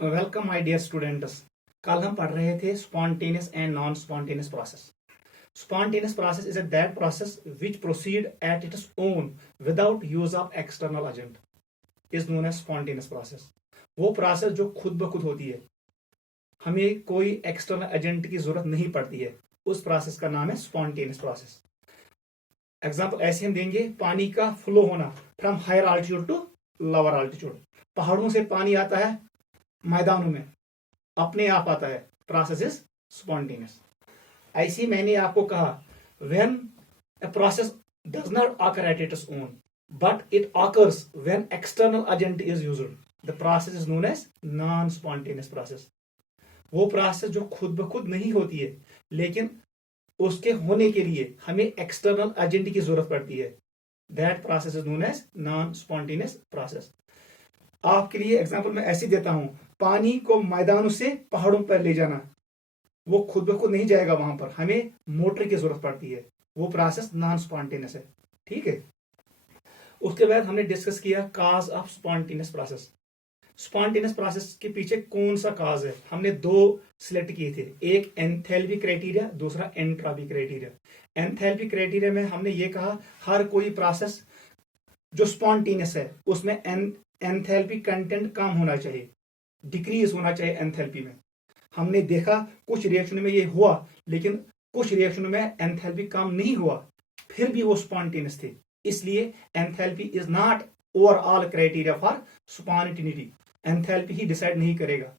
Welcome my dear students. कल हम पढ़ रहे थे spontaneous and non spontaneous process. Spontaneous process is a that process which proceed at its own without use of external agent is known as spontaneous process. वो process जो खुद ब खुद होती है, हमें कोई एक्सटर्नल एजेंट की जरूरत नहीं पड़ती है, उस प्रोसेस का नाम है स्पॉन्टेनियस प्रोसेस। एग्जाम्पल ऐसे हम देंगे, पानी का फ्लो होना from higher altitude to lower altitude. पहाड़ों से पानी आता है मैदानों में, अपने आप आता है, प्रोसेस इज स्पॉन्टेनियस। ऐसे मैंने आपको कहा, when a process does not occur at its own but it occurs when external agent is used, the process is known as non spontaneous process. वो प्रोसेस जो खुद ब खुद नहीं होती है, लेकिन उसके होने के लिए हमें एक्सटर्नल एजेंट की जरूरत पड़ती है, that process is known as non spontaneous process. आपके लिए एग्जांपल मैं ऐसे देता हूं, पानी को मैदानों से पहाड़ों पर ले जाना, वो खुद ब खुद नहीं जाएगा, वहां पर हमें मोटर की जरूरत पड़ती है, वो प्रोसेस नॉन स्पॉन्टेनियस है। ठीक है। उसके बाद हमने डिस्कस किया cause of spontaneous process. Spontaneous process के पीछे कौन सा काज है, हमने दो सिलेक्ट किए थे, एक एंथैल्पी क्राइटेरिया, दूसरा एंट्रोपी क्राइटेरिया। एंथैल्पी क्राइटेरिया में हमने ये कहा, हर कोई प्रोसेस जो स्पॉन्टेनियस है उसमें एंथैल्पी कंटेंट कम होना चाहिए, डिक्रीज होना चाहिए एंथैल्पी में। हमने देखा कुछ रिएक्शन में ये हुआ, लेकिन कुछ रिएक्शन में एंथैल्पी कम नहीं हुआ, फिर भी वो स्पॉन्टेनियस थे। इसलिए enthalpy is not overall criteria for spontaneity, enthalpy he decide नहीं करेगा।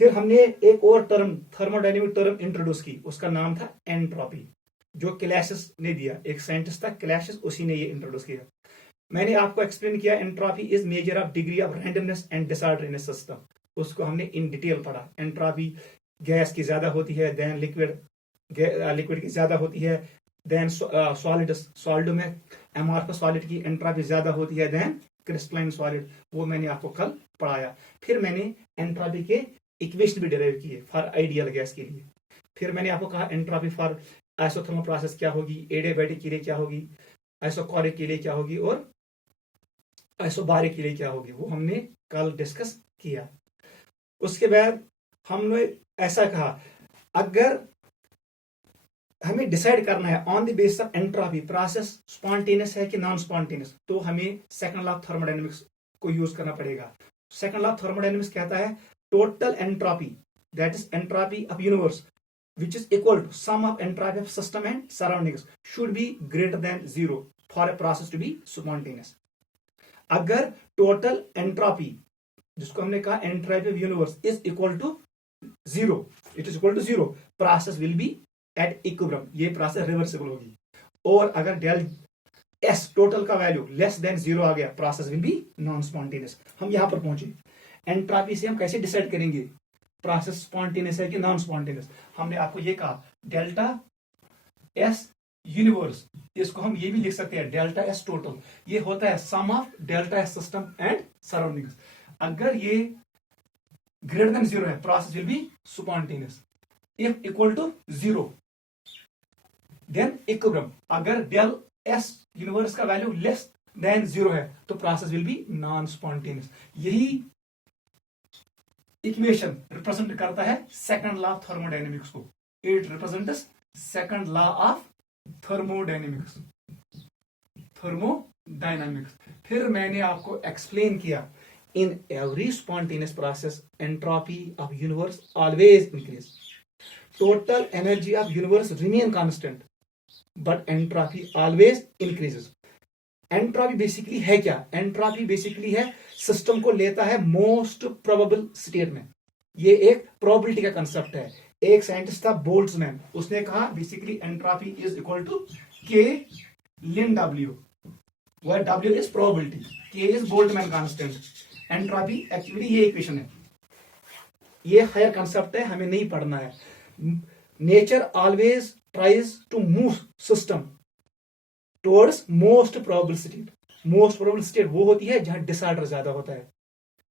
फिर हमने एक और टर्म, थर्मोडायनेमिक टर्म इंट्रोड्यूस की, उसका नाम था एंट्रोपी, जो क्लैसिस ने दिया, एक साइंटिस्ट था क्लैसिस, उसी ने ये इंट्रोड्यूस किया। मैंने आपको एक्सप्लेन किया, entropy is measure of degree of randomness and disorder in system, उसको हमने इन डिटेल पढ़ा। एंट्रोपी गैस की ज्यादा होती है देन लिक्विड, लिक्विड की ज्यादा होती है देन सॉलिड, सॉलिड में एमॉर्फस सॉलिड की एंट्रोपी ज्यादा होती है देन क्रिस्टलाइन सॉलिड, वो मैंने आपको कल पढ़ाया। फिर मैंने एंट्रोपी के इक्वेशन भी डिराइव किए फॉर आइडियल गैस के लिए। फिर मैंने आपको कहा एंट्रोपी फॉर आइसोथर्मल प्रोसेस क्या होगी, एडियाबैटिक के लिए क्या होगी, आइसोकोरिक के लिए क्या होगी और आइसोबारिक के लिए क्या होगी, वो हमने कल डिस्कस किया। उसके बाद हमने ऐसा कहा, अगर हमें डिसाइड करना है on the basis of entropy process spontaneous है कि नॉन स्पॉन्टेनियस, तो हमें सेकंड लॉ ऑफ थर्मोडायनेमिक्स को यूज करना पड़ेगा। सेकंड लॉ ऑफ थर्मोडायनेमिक्स कहता है total entropy, that is entropy of universe which is equal to sum of entropy of system and surroundings should be greater than zero for a process to be spontaneous। अगर total entropy, जिसको हमने कहा entropy of universe, is equal to zero, it is equal to zero, process will be at equilibrium, ये process reversible होगी। और अगर del S total का value less than zero आ गया, process will be non spontaneous. हम यहां पर पहुंचे, एंट्रोपी से हम कैसे डिसाइड करेंगे प्रोसेस स्पॉन्टेनियस है कि नॉन स्पॉन्टेनियस। हमने आपको ये कहा डेल्टा एस यूनिवर्स, इसको हम ये भी लिख सकते हैं डेल्टा एस टोटल, ये होता है sum of delta S system and surroundings. अगर ये ग्रेटर देन जीरो है, process will be spontaneous. If equal to zero then equilibrium, अगर डेल एस यूनिवर्स का वैल्यू लेस देन जीरो है तो process will be non spontaneous. यही equation represent करता है सेकंड लॉ ऑफ थर्मोडायनेमिक्स को, it represents second law of thermodynamics, thermodynamics. फिर मैंने आपको एक्सप्लेन किया, in every spontaneous process entropy of universe always increase, total energy of universe remain constant but entropy always increases. Entropy basically है क्या, entropy basically है system को लेता है मोस्ट प्रोबेबल स्टेट में, ये एक प्रोबेबिलिटी का कंसेप्ट है। एक साइंटिस्ट था बोल्ट्जमैन, उसने कहा basically entropy is equal to K ln W, where W is probability, K is Boltzmann constant, entropy actually ये इक्वेशन है। ये हायर कंसेप्ट है, हमें नहीं पढ़ना है। Nature always tries to move system towards most probable state. Most probable state वो होती है जहां डिसऑर्डर ज्यादा होता है।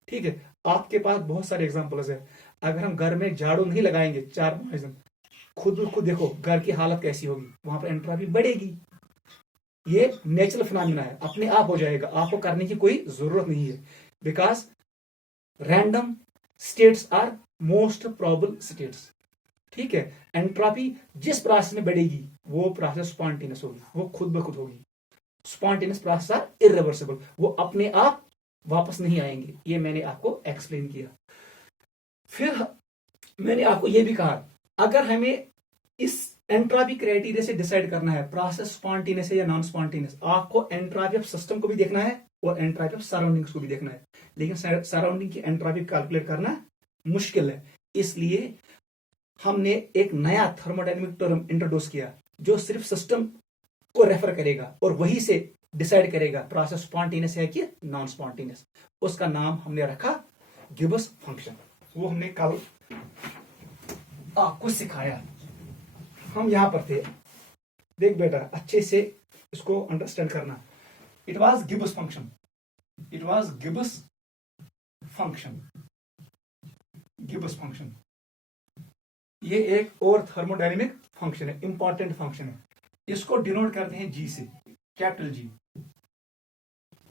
ठीक है, आपके पास बहुत सारे एग्जांपल्स है। अगर हम घर में झाड़ू नहीं लगाएंगे 4-5 दिन, खुद देखो घर की हालत कैसी होगी, वहां पर एंट्रोपी बढ़ेगी। ये नेचुरल फिनोमिना है, अपने आप हो जाएगा, आपको करने की कोई जरूरत नहीं है, because random states are most probable states. ठीक है, एंट्रोपी जिस प्रोसेस में बढ़ेगी वो प्रोसेस स्पॉन्टेनियस होगी, वो खुद ब खुद होगी। स्पॉन्टेनियस प्रोसेस आर इरिवर्सिबल, वो अपने आप वापस नहीं आएंगे। ये मैंने आपको एक्सप्लेन किया। फिर मैंने आपको ये भी कहा, अगर हमें इस एंट्रोपी क्राइटेरिया से डिसाइड करना है प्रोसेस स्पॉन्टेनियस है या नॉन स्पॉन्टेनियस, आपको एंट्रोपी ऑफ सिस्टम को भी देखना है और एंट्रोपी ऑफ सराउंडिंग्स को भी देखना है। लेकिन सराउंडिंग की एंट्रोपी कैलकुलेट करना मुश्किल है, इसलिए हमने एक नया थर्मोडायनेमिक टर्म इंट्रोड्यूस किया जो सिर्फ सिस्टम को रेफर करेगा और वही से डिसाइड करेगा प्रोसेस स्पॉन्टेनियस है कि नॉन स्पॉन्टेनियस। उसका नाम हमने रखा गिब्स फंक्शन। वो हमने कल आपको सिखाया, हम यहां पर थे। देख बेटा, अच्छे से इसको अंडरस्टैंड करना। It was Gibbs function, it was Gibbs function, Gibbs function. ये एक और थर्मोडायनेमिक फंक्शन है, इंपॉर्टेंट फंक्शन है। इसको डिनोट करते हैं जी से, कैपिटल जी।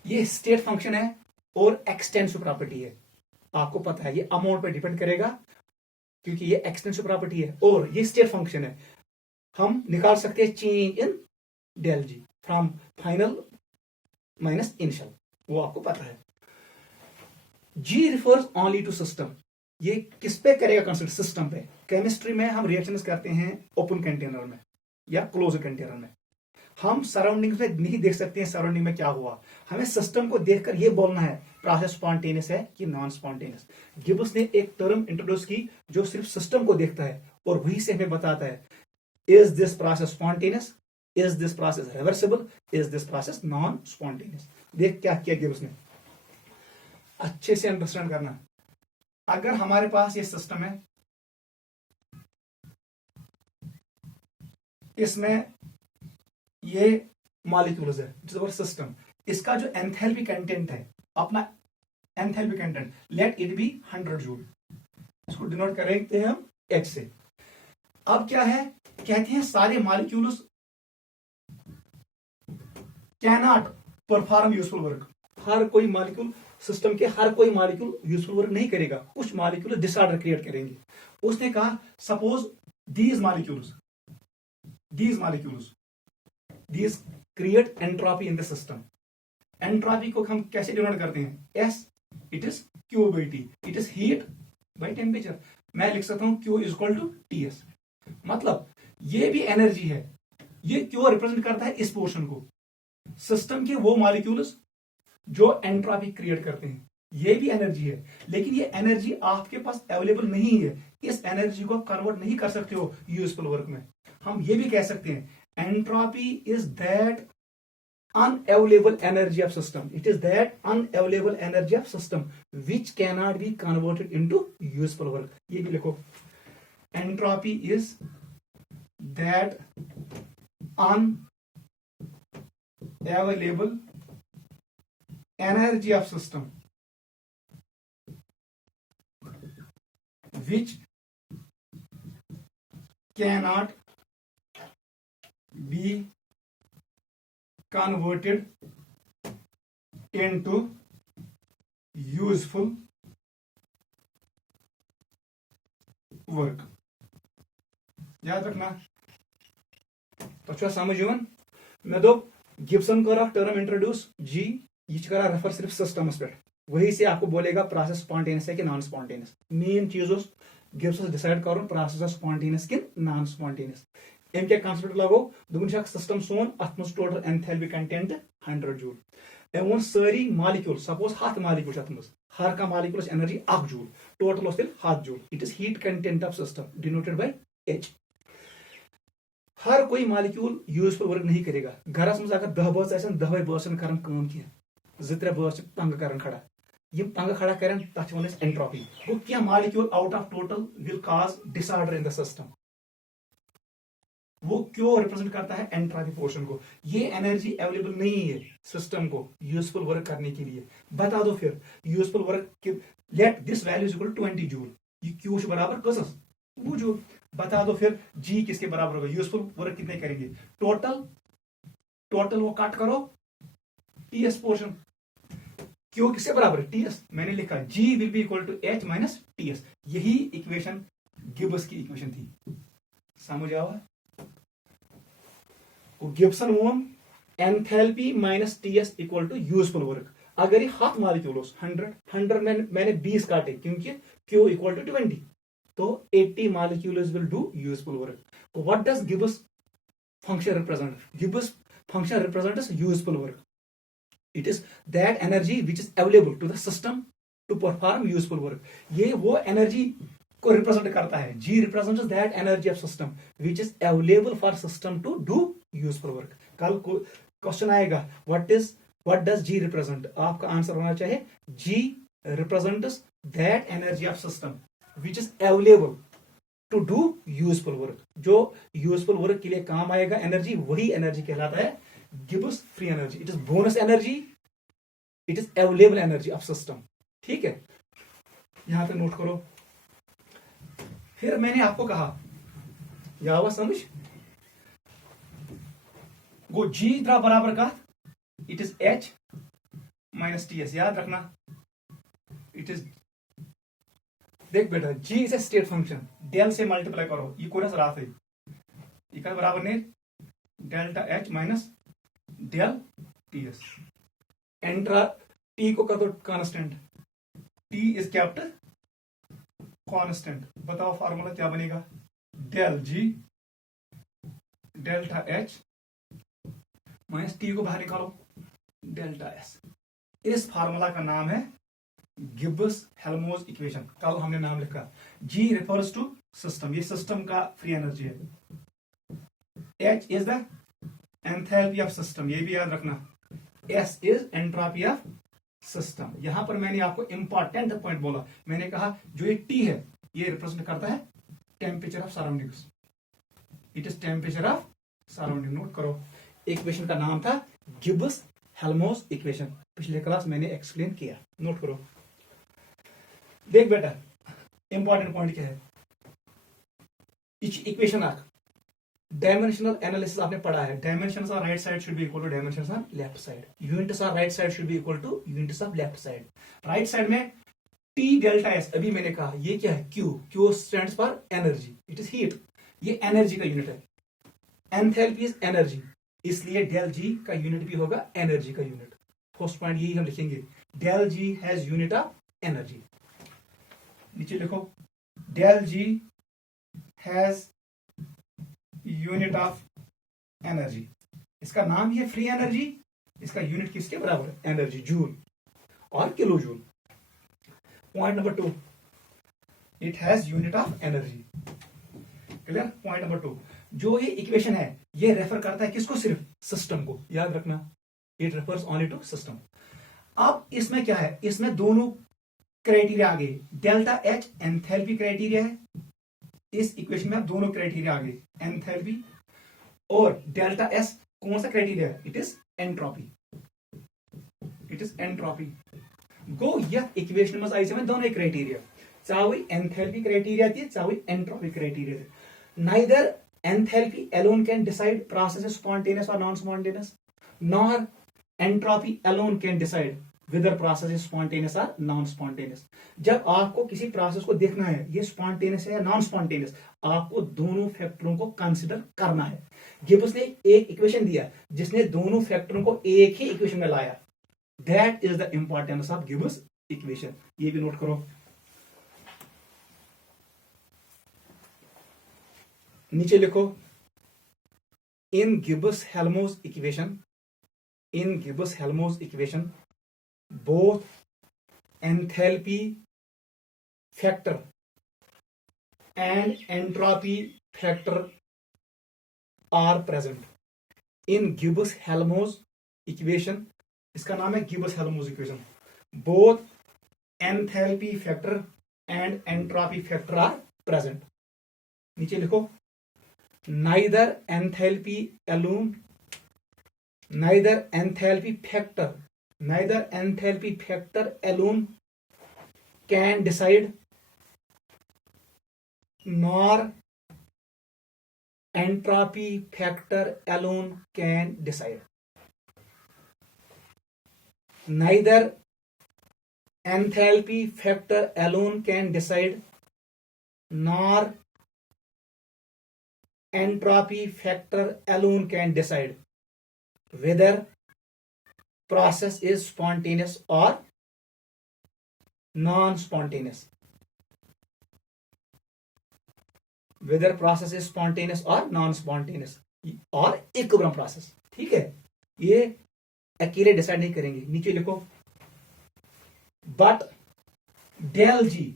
ये स्टेट फंक्शन है और एक्सटेंसिव प्रॉपर्टी है। आपको पता है ये अमाउंट पे डिपेंड करेगा क्योंकि ये एक्सटेंसिव प्रॉपर्टी है और ये स्टेट फंक्शन है। हम निकाल सकते हैं change in del G from final minus initial, वो आपको पता है। G refers only to system, ये किस पे करेगा कंसिडर? सिस्टम पे। केमिस्ट्री में हम रिएक्शंस करते हैं ओपन कंटेनर में या क्लोज कंटेनर में। हम सराउंडिंग में नहीं देख सकते हैं सराउंडिंग में क्या हुआ, हमें सिस्टम को देखकर ये बोलना है प्रोसेस स्पॉन्टेनियस है कि नॉन स्पॉन्टेनियस। गिब्स ने एक टर्म इंट्रोड्यूस की जो सिर्फ सिस्टम को देखता है और वही से हमें बताता है is this process spontaneous, is this process reversible, is this process non spontaneous. देख क्या किया गिब्स ने, अच्छे से अंडरस्टैंड करना। अगर हमारे पास ये सिस्टम है, इसमें ये मॉलिक्यूल्स है, इट्स अवर सिस्टम। इसका जो एंथैल्पी कंटेंट है, अपना enthalpy content, late it B 100 joule. इसको डिनोट करेंगे हम H से। अब क्या है, कहते हैं सारे molecules can not perform useful work. हर कोई मॉलिक्यूल, सिस्टम के हर कोई मॉलिक्यूल यूजफुल वर्क नहीं करेगा, कुछ मॉलिक्यूल डिसऑर्डर क्रिएट करेंगे। उसने कहा suppose these molecules these create entropy in the system। Entropy को हम कैसे डिनोट करते हैं? S, it is Q by T, it is heat by temperature. मैं लिख सकता हूं Q is equal to TS। मतलब ये भी एनर्जी है, ये क्यों रिप्रेजेंट करता है इस पोर्शन को, सिस्टम के वो मॉलिक्यूल्स जो एंट्रोपी क्रिएट करते हैं, ये भी एनर्जी है। लेकिन ये एनर्जी आपके पास अवेलेबल नहीं है, इस एनर्जी को कन्वर्ट नहीं कर सकते हो यूजफुल वर्क में। हम ये भी कह सकते हैं entropy is that unavailable energy of system, it is that unavailable energy of system which cannot be converted into useful work। ये भी लिखो, entropy is that unavailable energy of system which cannot be converted into useful work। याद रखना। तो अच्छा समझ यवन मे दोप Gibson कर टर्म इंट्रोड्यूस जी, ये करा रेफर सिर्फ सिस्टम्स पे, वही से आपको बोलेगा प्रोसेस स्पॉन्टेनियस है कि नॉन स्पॉन्टेनियस। मेन चीजों गिब्स डिसाइड करो प्रोसेस स्पॉन्टेनियस कि नॉन स्पॉन्टेनियस। एम क्या कंसेप्ट लगो दुन सिस्टम सोन अत मज टोटल एंथैल्पी कंटेंट 100 जूल। एम वो सारी मॉलिक्यूल, सपोज 7 मॉलिक्यूल अत मज, हर का molecule energy 1 joule, total 7 joule. It is heat content of system denoted by H। हर कोई मॉलिक्यूल यूजफुल वर्क नहीं करेगा। घरस मज अगर 10 बस आसन 10 बस कर काम की 2-3 बस पंग कर खड़ा, ये पंग खड़ा करें तथ वन एंट्रोपी। गो क्या molecule out of total will cause disorder in the system. वो क्यों रिप्रेजेंट करता है? एंट्रोपी पोर्शन को। ये एनर्जी अवेलेबल नहीं है सिस्टम को यूजफुल वर्क करने के लिए। बता दो फिर useful work, let this value is equal to 20 joule, ये क्यू बराबर कसस 2 जूल। बता दो फिर जी किसके बराबर होगा, यूजफुल वर्क कितने करेंगे? टोटल वो कट करो टीएस पोर्शन, क्यू किससे बराबर है, टीएस। मैंने लिखा G will be equal to H minus TS. यही इक्वेशन गिब्स की इक्वेशन थी, समझ आवा। गिब्सन वोन enthalpy minus TS equal to useful work. अगर ये 100 मॉलिक्यूल्स 100 में मैंने 20 काटे क्योंकि क्यू इक्वल टू 20, तो 80 molecules will do useful work. What does Gibbs function represent? Gibbs function represents useful work. It is that energy which is available to the system to perform useful work. ये वो energy को represent करता है। G represents that energy of system which is available for system to do useful work. कल question आएगा what does G represent? आपका answer होना चाहिए G represents that energy of system which is available to do useful work. जो useful work के लिए काम आएगा एनर्जी, वही एनर्जी कहलाता है Gibbs free energy. It is bonus energy, it is available energy of system. ठीक है, यहां पे नोट करो। फिर मैंने आपको कहा, या हुआ समझ, गो जी द्रा बराबर का it is H minus T S. याद रखना, इट इज, देख बेटा, G is a state function, del से मल्टीप्लाई करो, इक्वल रात है, इक्वल बराबर ने delta H minus del T S. एंट्रा टी को कर दो constant, T is kept constant. बताओ फार्मूला क्या बनेगा, del G delta H minus T को बाहर निकालो डेल्टा एस। इस फार्मूला का नाम है गिब्स हेल्महोल्ट्ज इक्वेशन। कल हमने नाम लिखा, G refers to सिस्टम, ये सिस्टम का फ्री एनर्जी है। H is the enthalpy of system, ये भी याद रखना। S is entropy of system. यहां पर मैंने आपको इंपॉर्टेंट पॉइंट बोला, मैंने कहा जो ये T है ये रिप्रेजेंट करता है temperature of surroundings. It is temperature of surrounding. Note करो, इक्वेशन का नाम था गिब्स हेल्महोल्ट्ज इक्वेशन, पिछले क्लास मैंने एक्सप्लेन किया। नोट करो, देख बेटा, इंपॉर्टेंट पॉइंट क्या है, इक्वेशन आर्क डायमेंशनल एनालिसिस आपने पढ़ा है। Dimensions of right side should be equal to dimensions of left side, units of right side should be equal two units of left side. Right side में T delta S, अभी मैंने कहा ये क्या है, Q. Q stands for energy, it is heat, ये energy का unit है। एंथैल्पी इज एनर्जी, इसलिए डेल जी का यूनिट भी होगा एनर्जी का यूनिट। फर्स्ट पॉइंट यही हम लिखेंगे, del G has unit of energy. नीचे लिखो, del G has unit of energy. इसका नाम ही है फ्री एनर्जी, इसका यूनिट किसके बराबर है, एनर्जी, जूल और kilo joule. Point number 2, it has unit of energy. Clear. Point number 2, जो ये इक्वेशन है ये रेफर करता है किसको, सिर्फ सिस्टम को, याद रखना, it refers only to system. अब इसमें क्या है, इसमें दोनों क्राइटेरिया आ गए, डेल्टा एच एंथैल्पी क्राइटेरिया है, इस इक्वेशन में अब दोनों क्राइटेरिया आ गए, एंथैल्पी और डेल्टा एस कौन सा क्राइटेरिया है, it is entropy, it is entropy. गो यह इक्वेशन में आई दोनों क्राइटेरिया, चाहे एंथैल्पी क्राइटेरिया थी चाहे एंट्रोपी क्राइटेरिया थे। Neither enthalpy alone can decide process is spontaneous or non-spontaneous, nor entropy alone can decide whether process is spontaneous or non-spontaneous। जब आपको किसी प्रोसेस को देखना है ये स्पॉन्टेनियस है या नॉन स्पॉन्टेनियस, आपको दोनों फैक्टरों को कंसिडर करना है। गिब्स ने एक इक्वेशन दिया जिसने दोनों फैक्टरों को एक ही इक्वेशन में लाया, that is the importance of Gibbs equation. ये भी नोट करो। नीचे लिखो, इन Gibbs Helmholtz equation, in Gibbs Helmholtz equation both enthalpy factor and entropy factor are present in Gibbs Helmholtz equation। इसका नाम है Gibbs Helmholtz equation। both enthalpy factor and entropy factor are present। नीचे लिखो, neither enthalpy alone, neither enthalpy factor alone can decide, nor entropy factor alone can decide। neither enthalpy factor alone can decide, nor entropy factor alone can decide whether process is spontaneous or non-spontaneous. Whether process is spontaneous or non-spontaneous or equilibrium process. ठीक है, ये अकेले decide नहीं करेंगे. नीचे लिखो, but del G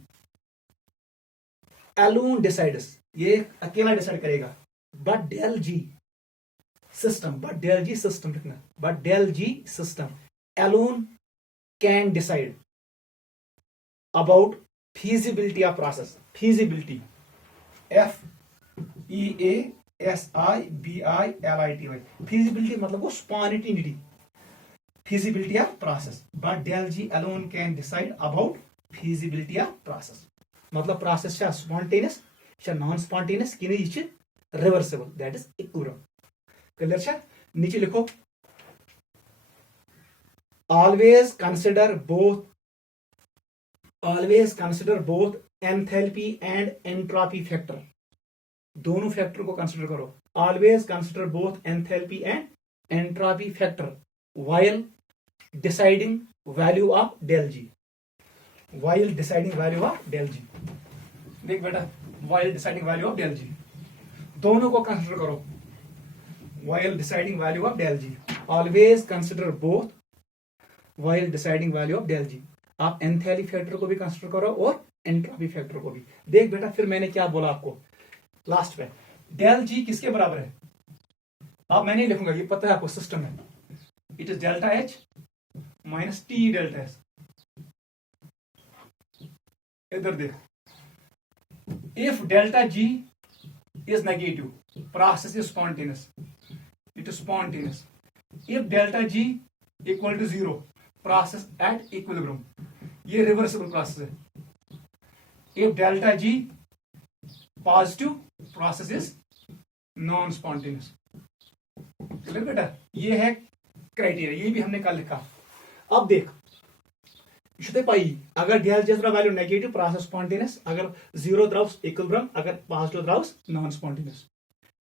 alone decides, ये अकेला डिसाइड करेगा. But del G system, but del G system लिखना, but del G system alone can decide about feasibility of process. Feasibility, feasibility. feasibility मतलब वो spontaneity, feasibility of process. But del G alone can decide about feasibility of process. मतलब process छा spontaneous, छा non spontaneous, कि नहीं ये reversible, that is equilibrium. Clear छा? नीचे लिखो, always consider both enthalpy and entropy factor. दोनों फैक्टर को कंसिडर करो. Always consider both enthalpy and entropy factor while deciding value of del G. While deciding value of del G. देख बेटा, while deciding value of del G, दोनों को consider करो. While deciding value of del G, always consider both while deciding value of del G. आप enthalpy factor को भी consider करो और एंट्रोपी फैक्टर को भी. देख बेटा, फिर मैंने क्या बोला आपको लास्ट में, डेल जी किसके बराबर है? अब मैं नहीं लिखूंगा, ये पता है आपको सिस्टम में. It is delta H minus T delta S. इधर देख, if delta G is negative, process is spontaneous. It is spontaneous. If delta G equal to 0, process at equilibrium. ये रिवर्सिबल प्रोसेस है. If delta G positive, process is non spontaneous. Clear बेटा? ये है criteria, ये भी हमने कल लिखा. अब देख, पाई अगर del G value negative, process spontaneous. अगर 0 द्राउस इक्विलिब्रियम, अगर पॉजिटिव द्राउस नॉन स्पॉन्टेनियस.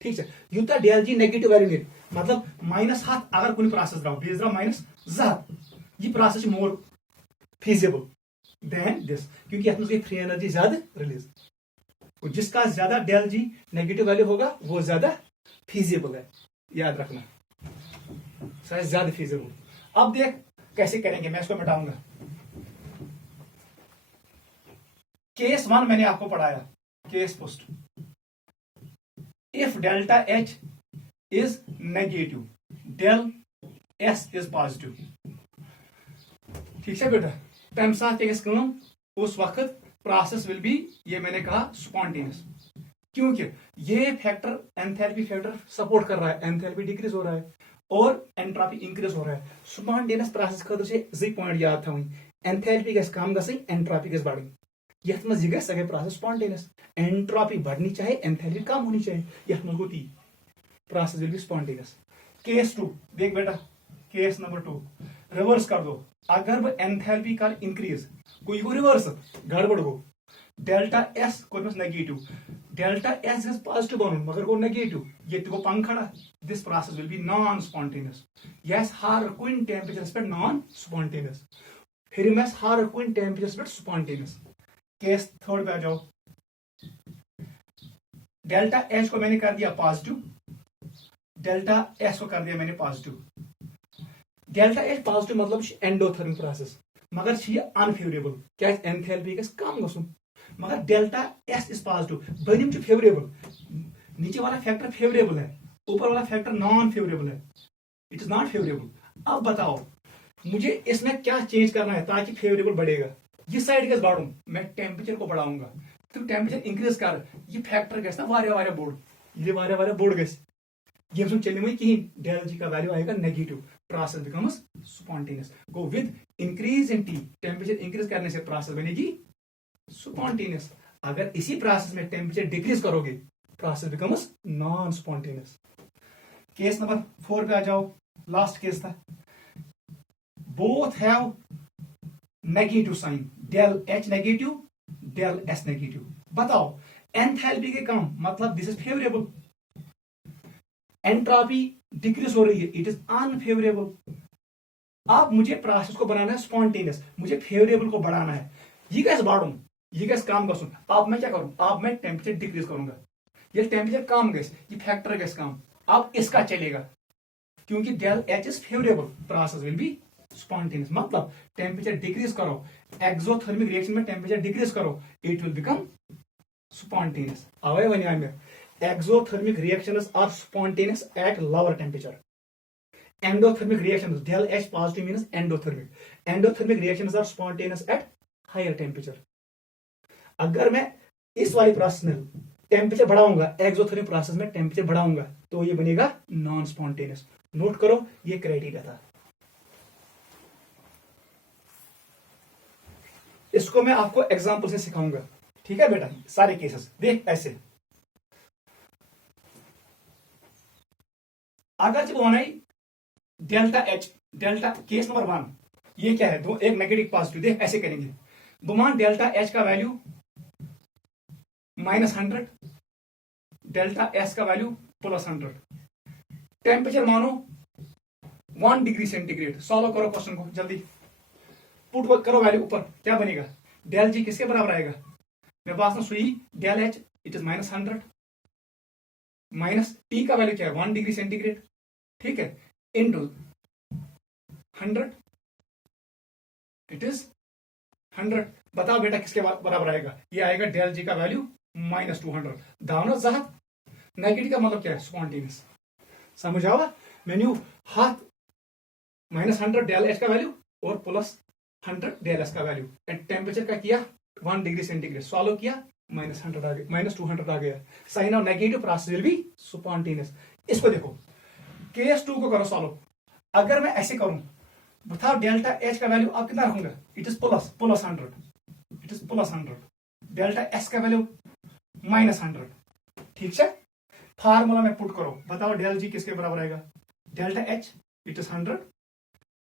ठीक है, यूता डेल जी नेगेटिव वैल्यू नहीं, मतलब माइनस हाथ अगर कोई प्रोसेस द्राव बेस द्राव माइनस ज़, ये process more feasible than this, क्योंकि इसमें फ्री एनर्जी ज्यादा रिलीज. जिसका ज्यादा डेल जी नेगेटिव वैल्यू होगा वो ज्यादा फीजिबल है, याद रखना, शायद ज्यादा फीजिबल. अब देख कैसे करेंगे, मैं इसको मिटाऊंगा. केस 1 मैंने आपको पढ़ाया, case first. If delta H is negative, del S is positive. ठीक है बेटा? तम साथ उस वक्त प्रोसेस विल बी, ये मैंने कहा, स्पॉन्टेनियस. क्योंकि ये फैक्टर एंथैल्पी फैक्टर सपोर्ट कर रहा है. एंथैल्पी डिक्रीज हो रहा है और एंट्रोपी इंक्रीज हो रहा है. स्पॉन्टेनियस प्रोसेस खतर से पॉइंट याद थी, एंथैल्पी गस कम गई, एंट्रोपी गस बढ़. यथ मज यह गए प्रोसेस स्पॉन्टेनियस. एंट्रोपी बढ़नी चाहिए, एंथैल्पी कम होनी चाहिए. यथ मज गो ती, process will be spontaneous. Case 2 देख बेटा, केस नंबर 2 रिवर्स कर दो. अगर बह एंथैल्पी कर इंक्रीज, कोई गो रिवर्स, गड़बड़ गो. डेल्टा एस को नेगेटिव, डेल्टा एस गस पॉजिटिव बन, मगर गो नेगेटिव, ये गो पंख खड़ा. This process will be non spontaneous. यस हर कुन टेम्परेचर पे नॉन स्पॉन्टेनियस, फिर मैं हर कुन टेम्परेचर पे स्पॉन्टेनियस. केस 3 पे आ जाओ. डेल्टा एच को मैंने कर दिया पॉजिटिव, डेल्टा एस को कर दिया मैंने पॉजिटिव. डेल्टा एच पॉजिटिव मतलब एंडोथर्मिक प्रोसेस, मगर अनफेवरेबल. क्या एंथैल्पी गस कम गसुन, मगर डेल्टा एस इज पॉजिटिव. बनिम फेवरेबल, नीचे वाला फैक्टर फेवरेबल है, ऊपर वाला फैक्टर नॉन फेवरेबल है. It is not favourable. अब बताओ मुझे इसमें क्या चेंज करना है ताकि फेवरेबल बढ़ेगा. ये साइड गस बढ़ू, मैं टेम्परेचर को बढ़ाऊंगा. तो टेम्परेचर इंक्रीज कर, ये फैक्टर गस ना वारे बोर्ड, ये वारे बोर्ड गस. ये चलने में कहीं डेल जी का वैल्यू आएगा negative, process becomes spontaneous. Go with increase in T, temperature increase करने से प्रोसेस बनेगी स्पॉन्टेनियस. अगर इसी प्रोसेस में टेम्परेचर डिक्रीज करोगे, process becomes non spontaneous. Case number 4 पे आ जाओ, लास्ट केस था. Both have negative sign, del H negative, del S negative. बताओ एंथैल्पी के कम मतलब this is favourable, entropy decrease हो रही है, इट इज अनफेवरेबल। अब मुझे प्रोसेस को बनाना है स्पॉन्टेनियस, मुझे फेवरेबल को बढ़ाना है। ये कैसे बढ़ू, ये कैसे काम कर सुन। अब मैं क्या करूं, अब मैं टेम्परेचर डिक्रीज करूंगा, ये टेम्परेचर कम गए, ये फैक्टर गए कम, अब इसका चलेगा क्योंकि del H is favourable, process will be spontaneous. मतलब टेम्परेचर डिक्रीज करो, एक्सोथर्मिक रिएक्शन में टेम्परेचर डिक्रीज करो, it will become spontaneous. Away one may exothermic reactions are spontaneous at lower temperature. Endothermic reactions, del H positive means endothermic. Endothermic reactions are spontaneous at higher temperature. अगर मैं इस वाली process में temperature बढ़ाऊंगा, exothermic process में temperature बढ़ाऊंगा, तो ये बनेगा नॉन स्पॉन्टेनियस। नोट करो ये क्राइटेरिया था। इसको मैं आपको एग्जांपल से सिखाऊंगा, ठीक है बेटा। सारे केसेस देख ऐसे। अगर जब होना है delta H, delta case number 1, ये क्या है, दो एक नेगेटिव पॉजिटिव, देख ऐसे करेंगे। बुमान डेल्टा एच का वैल्यू -100, डेल्टा एस का वैल्यू +100, टेम्परेचर मानो 1 डिग्री सेंटीग्रेड। सॉल्व करो क्वेश्चन को जल्दी, पुट करो वैल्यू ऊपर, क्या बनेगा, डेल जी किसके बराबर आएगा, मेरे पास ना सुई del H it is -100 minus T का वैल्यू क्या है 1 डिग्री सेंटीग्रेड, ठीक है, इनटू 100 इट इज 100। बताओ बेटा किसके बराबर आएगा, ये आएगा डेल जी का वैल्यू -200। दावना जहात नेगेटिव का मतलब क्या है, स्पॉन्टेनियस। समझ आवा, मेन्यू हाथ -100 डेल एच का वैल्यू और +100 डेल एस का वैल्यू, एंड टेम्परेचर का किया 1 डिग्री सेंटीग्रेड, सॉल्व किया -100 आ गया, -200 आ गया। Sign of negative process will be spontaneous. इसको देखो केस 2 को करो सॉल्व। अगर मैं ऐसे करूं, बताओ डेल्टा एच का वैल्यू आप कितना रखूंगा, it is +100, it is +100, delta S का वैल्यू -100, ठीक है। फार्मूला में पुट करो, बताओ डेल जी किसके बराबर आएगा, delta H it is 100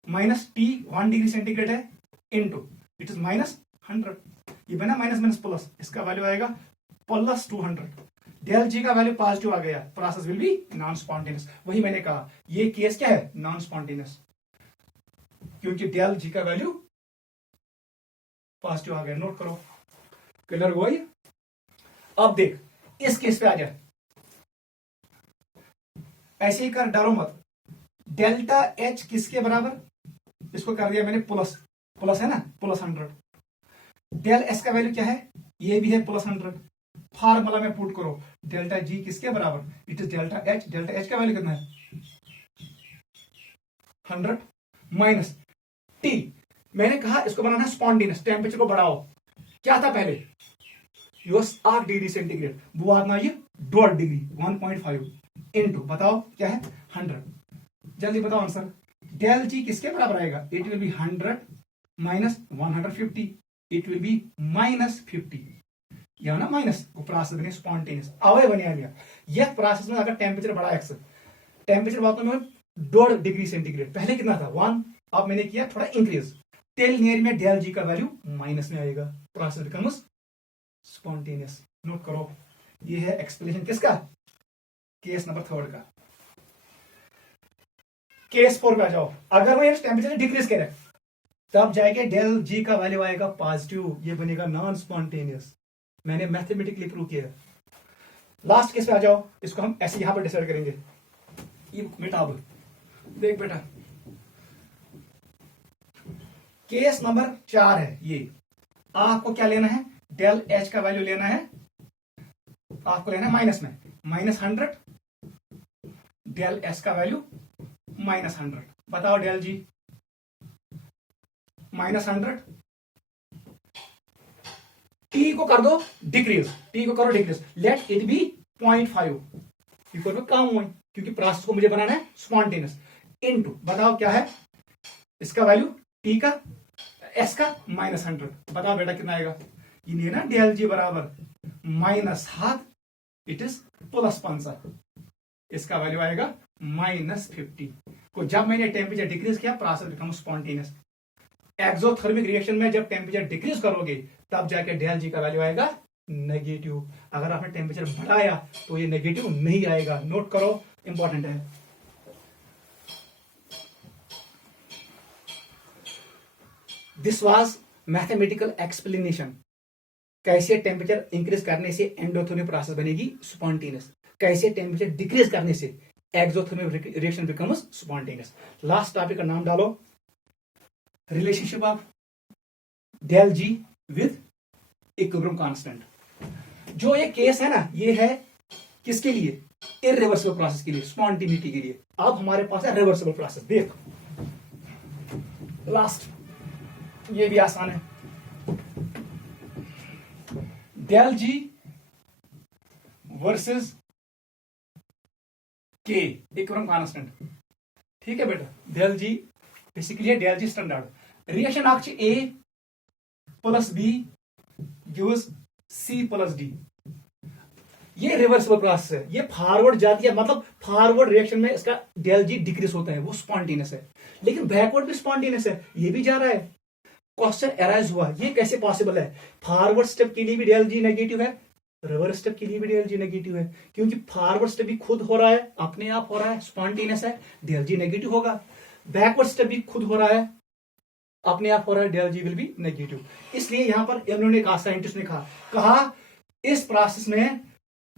minus T 1 degree centigrade है, इनटू इट इज -100, ये बना माइनस माइनस प्लस, इसका वैल्यू आएगा +200। डेल जी का वैल्यू पॉजिटिव आ गया, process will be non spontaneous. वही मैंने कहा ये केस क्या है, नॉन स्पॉन्टेनियस, क्योंकि डेल जी का वैल्यू पॉजिटिव आ गया। नोट करो, क्लियर हुआ ये। अब देख इस केस पे आ जा, ऐसे ही कर, डरो मत। डेल्टा एच किसके बराबर, इसको कर दिया मैंने प्लस, प्लस है ना, +100। डेल एस का वैल्यू क्या है, ये भी है +100। फार्मूला में पुट करो, डेल्टा जी किसके बराबर, it is delta H, delta H का वैल्यू कितना है 100 माइनस टी। मैंने कहा इसको बनाना है स्पॉन्टेनियस, टेम्परेचर को बढ़ाओ। क्या था पहले, 8 डिग्री सेंटीग्रेड, वो आना ये 1.5 डिग्री 1.5 इनटू, बताओ क्या है 100। जल्दी बताओ आंसर, डेल जी किसके बराबर आएगा, it will be 100 minus 150, it will be -50, या ना माइनस वो प्रोसेस बने स्पॉन्टेनियस। अवय बने गया यह प्रोसेस में अगर टेम्परेचर बढ़ा एक्स, टेम्परेचर बात में 1.5 डिग्री सेंटीग्रेड, पहले कितना था 1, अब मैंने किया थोड़ा इंक्रीज, टेल नियर में डेल जी का वैल्यू माइनस में आएगा, प्रोसेस बिकम्स स्पॉन्टेनियस। नोट करो, ये है एक्सप्लेनेशन किसका, केस नंबर 3 का। केस 4 पे आ जाओ, अगर मैं टेम्परेचर डिक्रीज करे तब जाएगा डेल जी का वैल्यू आएगा पॉजिटिव, ये बनेगा नॉन स्पॉन्टेनियस। मैंने मैथमेटिकली प्रूव किया। लास्ट केस पे आ जाओ, इसको हम ऐसे यहां पर डिसाइड करेंगे। ये बेटा अब देख बेटा, केस नंबर 4 है ये। आपको क्या लेना है, डेल एच का वैल्यू लेना है, आपको लेना है माइनस में, -100, डेल एस का वैल्यू -100। बताओ डेल जी -100, टी को कर दो डिक्रीज, टी को करो decrease, let it be 0.5 equal to कम हुई, क्योंकि प्रोसेस को मुझे बनाना है स्पॉन्टेनियस, इनटू बताओ क्या है इसका वैल्यू, टी का एस का -100। बताओ बेटा कितना आएगा, ये ना डेल जी बराबर -1/2 इट इज +5, इसका वैल्यू आएगा -50 को। जब मैंने टेम्परेचर डिक्रीज किया process become spontaneous. Exothermic reaction में जब टेम्परेचर डिक्रीज करोगे तब जाके डेल जी का वैल्यू आएगा नेगेटिव। अगर आपने टेम्परेचर बढ़ाया तो ये नेगेटिव नहीं आएगा, नोट करो, इंपॉर्टेंट है। दिस वाज मैथमेटिकल एक्सप्लेनेशन, कैसे टेम्परेचर इंक्रीज करने से एंडोथर्मिक प्रोसेस बनेगी स्पॉन्टेनियस, कैसे टेम्परेचर डिक्रीज करने से exothermic reaction becomes spontaneous. Last topic का नाम डालो, relationship of del G with equilibrium constant. जो ये केस है ना, ये है किसके लिए? इररिवर्सिबल प्रोसेस के लिए, स्पॉन्टेनिटी के लिए। अब हमारे पास है रिवर्सिबल प्रोसेस। देख लास्ट, ये भी आसान है। Del G versus K equilibrium constant, ठीक है बेटा। डेल जी बेसिकली है डेल जी स्टैंडर्ड। रिएक्शन आगे A plus B gives C plus D. ये रिवर्सिबल प्रोसेस है, ये फॉरवर्ड जाती है, मतलब फॉरवर्ड रिएक्शन में इसका डेल जी डिक्रीज होता है, वो स्पॉन्टेनियस है। लेकिन बैकवर्ड भी स्पॉन्टेनियस है, ये भी जा रहा है। क्वेश्चन अराइज हुआ, ये कैसे पॉसिबल है? फॉरवर्ड स्टेप के लिए भी डेल जी नेगेटिव है, रिवर्स स्टेप के लिए भी डेल जी नेगेटिव है, क्योंकि फॉरवर्ड स्टेप भी खुद हो रहा है, अपने आप हो रहा है, स्पॉन्टेनियस है, डेल जी नेगेटिव होगा। बैकवर्ड स्टेप भी खुद हो रहा है, अपने आप हो रहा है, del G will be negative. इसलिए यहां पर इन्होंने कहा, साइंटिस्ट ने कहा इस प्रोसेस में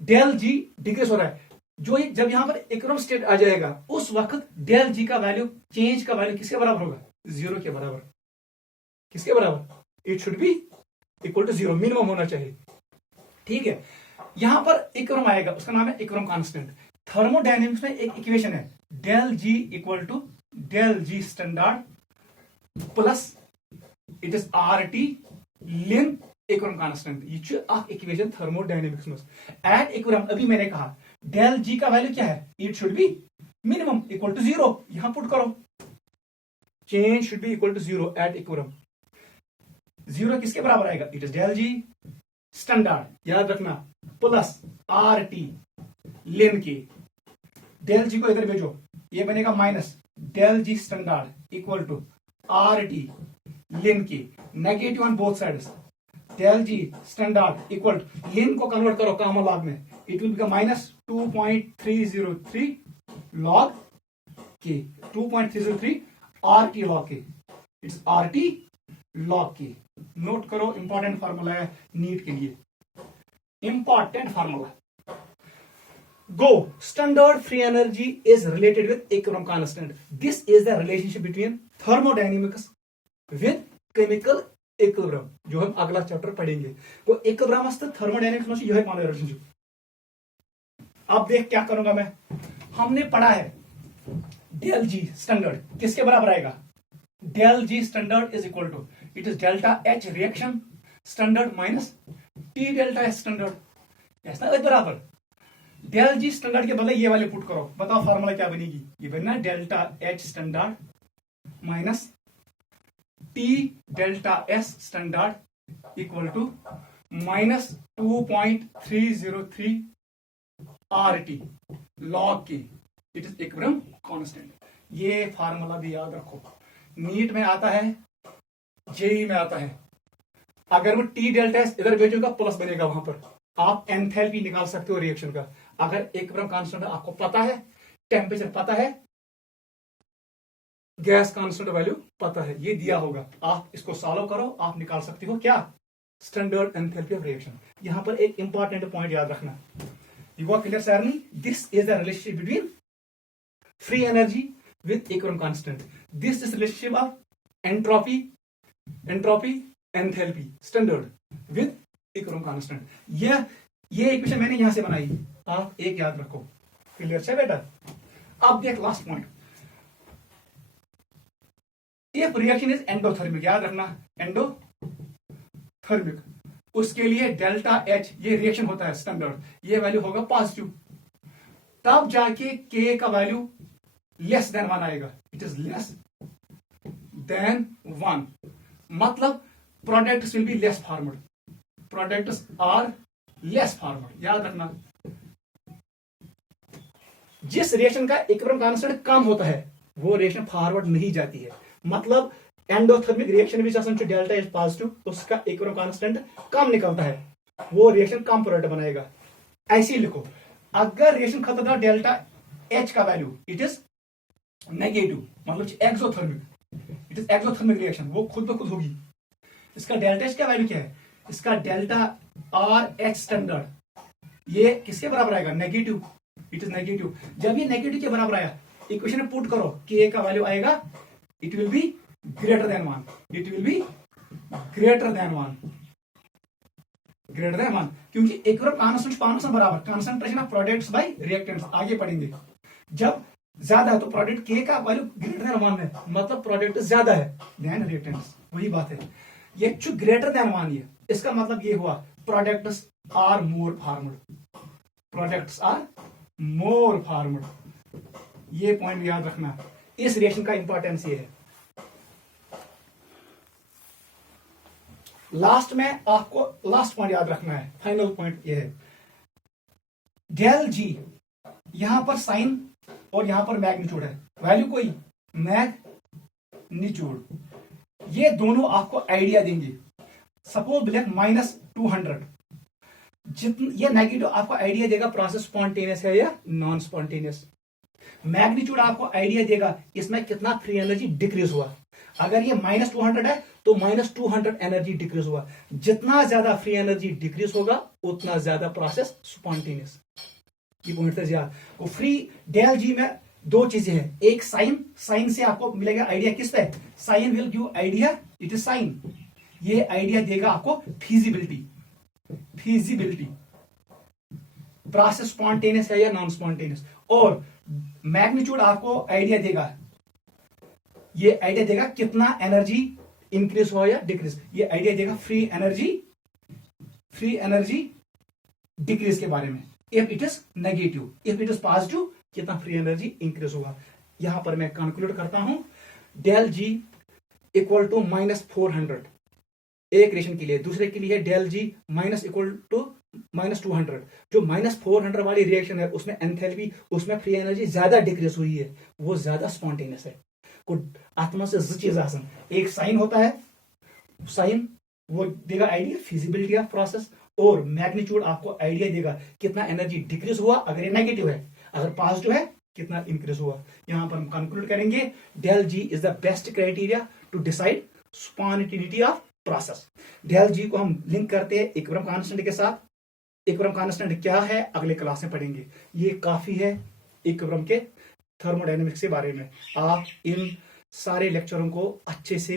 डेल जी डिक्रीज हो रहा है। जो जब यहां पर इक्विलिब्रियम स्टेट आ जाएगा उस वक्त डेल जी का वैल्यू, चेंज का वैल्यू किसके बराबर होगा? जीरो के बराबर। किसके बराबर? It should be equal to zero, minimum होना चाहिए, ठीक है। यहां पर इक्विलिब्रियम आएगा, उसका नाम है इक्विलिब्रियम कांस्टेंट। थर्मोडायनेमिक्स में एक इक्वेशन है, del G equal to del G standard plus it is R T ln equilibrium constant. ये इक्वेशन थर्मोडायनेमिक्स में एट इक्विलिब्रियम, अभी मैंने कहा डेल जी का वैल्यू क्या है? It should be minimum equal to zero. यहां पुट करो, change should be equal to zero at equilibrium. Zero किसके बराबर आएगा? It is del G standard, याद रखना, प्लस आर टी लिन के। डेल जी को इधर भेजो, ये बनेगा minus del G standard equal to R T ln K, negative on both sides. Del G standard equal to ln को convert करो कॉमन लॉग में, it will become minus 2.303 log K, 2.303 R T log K, it's R T log K. Note करो, important formula है नीट के लिए, important formula. Go. Standard free energy is related with equilibrium constant. This is the relationship between thermodynamics with chemical equilibrium, जो हम अगला chapter पढ़ेंगे। तो equilibrium असतं थर्मोडायनेमिक्स में यह मान रिलेशनशिप। अब देख क्या करूंगा मैं, हमने पढ़ा है डेल जी स्टैंडर्ड किसके बराबर आएगा? Del G standard is equal to it is delta H reaction standard minus T delta H standard, ऐसा बराबर। डेल जी स्टैंडर्ड के बदले ये वाले पुट करो, बताओ फार्मूला क्या बनेगी? ये बनना delta H standard minus T delta S standard equal to minus 2.303 R T log K, it is equilibrium constant. ये फार्मूला भी याद रखो, नीट में आता है, जेई में आता है। अगर मैं टी डेल्टा एस इधर भेजूंगा प्लस बनेगा, वहां पर आप एंथैल्पी निकाल सकते हो रिएक्शन का। अगर इक्विलिब्रियम कांस्टेंट आपको पता है, टेम्परेचर पता है, गैस कांस्टेंट वैल्यू पता है, ये दिया होगा, आप इसको सॉल्व करो, आप निकाल सकते हो क्या? Standard enthalpy of reaction. यहां पर एक इंपॉर्टेंट पॉइंट याद रखना, यू गॉट क्लियर सरनी? This is the relationship between free energy with equilibrium constant. This is relationship of entropy enthalpy standard with equilibrium constant. ये इक्वेशन मैंने यहां से बनाई, आप एक याद रखो, क्लियर है बेटा? अब देख last point, if reaction is endothermic, याद रखना एंडोथर्मिक, उसके लिए डेल्टा एच ये रिएक्शन होता है स्टैंडर्ड, ये वैल्यू होगा पॉजिटिव, तब जाके के का वैल्यू लेस देन 1 आएगा, इट इज लेस देन 1, मतलब products will be less formed, products are less formed, याद रखना। जिस रिएक्शन का इक्विलिब्रियम कांस्टेंट कम होता है वो रिएक्शन फॉरवर्ड नहीं जाती है, मतलब एंडोथर्मिक रिएक्शन भी डेल्टा इज पॉजिटिव, उसका इक्विलिब्रियम कांस्टेंट कम निकलता है, वो रिएक्शन कम प्रोडक्ट बनाएगा। ऐसे ही लिखो, अगर रिएक्शन खत्म था डेल्टा एच का वैल्यू इट इज नेगेटिव, मतलब exothermic, it is exothermic reaction, वो खुद ब खुद होगी। इसका डेल्टा एच का वैल्यू क्या है, इसका डेल्टा आर एच स्टैंडर्ड ये किसके बराबर आएगा, नेगेटिव, इट इज नेगेटिव। जब ये नेगेटिव के बराबर आया, इक्वेशन में पुट करो, के का वैल्यू आएगा it will be greater than 1, it will be greater than 1, greater than 1, क्योंकि इक्विलिब्रियम कांस्टेंट बराबर concentration of products by reactants, आगे पढ़ेंगे। जब ज्यादा है तो प्रोडक्ट के का वैल्यू ग्रेटर देन 1 है, मतलब प्रोडक्ट ज्यादा है देन रिएक्टेंट्स, वही बात है। ये ग्रेटर देन 1 ये, इसका मतलब ये हुआ products are more formed, products are more formed, ये पॉइंट याद रखना। इस रिएक्शन का इंपॉर्टेंस ये है। लास्ट में आपको लास्ट पॉइंट याद रखना है, फाइनल पॉइंट ये है, डेल जी यहां पर साइन और यहां पर मैग्नीट्यूड है, वैल्यू कोई मैग्नीट्यूड, ये दोनों आपको आइडिया देंगे। सपोज लिख -200, जितना ये नेगेटिव आपको आइडिया देगा प्रोसेस स्पॉन्टेनियस है या नॉन स्पॉन्टेनियस। मैग्नीट्यूड आपको आइडिया देगा इसमें कितना फ्री एनर्जी डिक्रीज हुआ। अगर ये -200 है तो -200 एनर्जी डिक्रीज हुआ, जितना ज्यादा फ्री एनर्जी डिक्रीज होगा उतना ज्यादा प्रोसेस स्पॉन्टेनियस। ये पॉइंट याद को। फ्री डेल जी में दो चीजें हैं, एक साइन, साइन से आपको मिलेगा आइडिया किस पे, sign will give idea, it is sign, ये आइडिया देगा आपको फिजिबिलिटी, फिजिबिलिटी प्रोसेस स्पॉन्टेनियस है या नॉन स्पॉन्टेनियस। और मैग्नीट्यूड आपको आइडिया देगा, ये आइडिया देगा कितना एनर्जी इंक्रीज हुआ या डिक्रीज, ये आइडिया देगा फ्री एनर्जी डिक्रीज के बारे में। If it is negative, if it is positive कितना फ्री एनर्जी इंक्रीज होगा। यहां पर मैं कंक्लूड करता हूं, डेल जी इक्वल टू -400 एक रिएक्शन के लिए, दूसरे के लिए del G minus equal to -200। जो -400 वाली रिएक्शन है उसमें एंथैल्पी, उसमें फ्री एनर्जी ज्यादा डिक्रीज हुई है, वो ज्यादा स्पॉन्टेनियस है। आत्मा से चीज आसन, एक साइन होता है, साइन वो देगा आइडिया फिजिबिलिटी ऑफ प्रोसेस, और मैग्नीट्यूड आपको आइडिया देगा कितना एनर्जी डिक्रीज हुआ अगर ये नेगेटिव है, अगर पॉजिटिव है कितना इंक्रीज हुआ। यहां पर हम कंक्लूड करेंगे, del G is the best criteria to decide spontaneity of process. Del G को हम लिंक करते हैं इक्विलिब्रियम कांस्टेंट के साथ। इक्विलिब्रियम कांस्टेंट क्या है अगले क्लास में पढ़ेंगे, ये काफी है इक्विलिब्रियम के थर्मोडायनेमिक्स के बारे में। आप इन सारे लेक्चरों को अच्छे से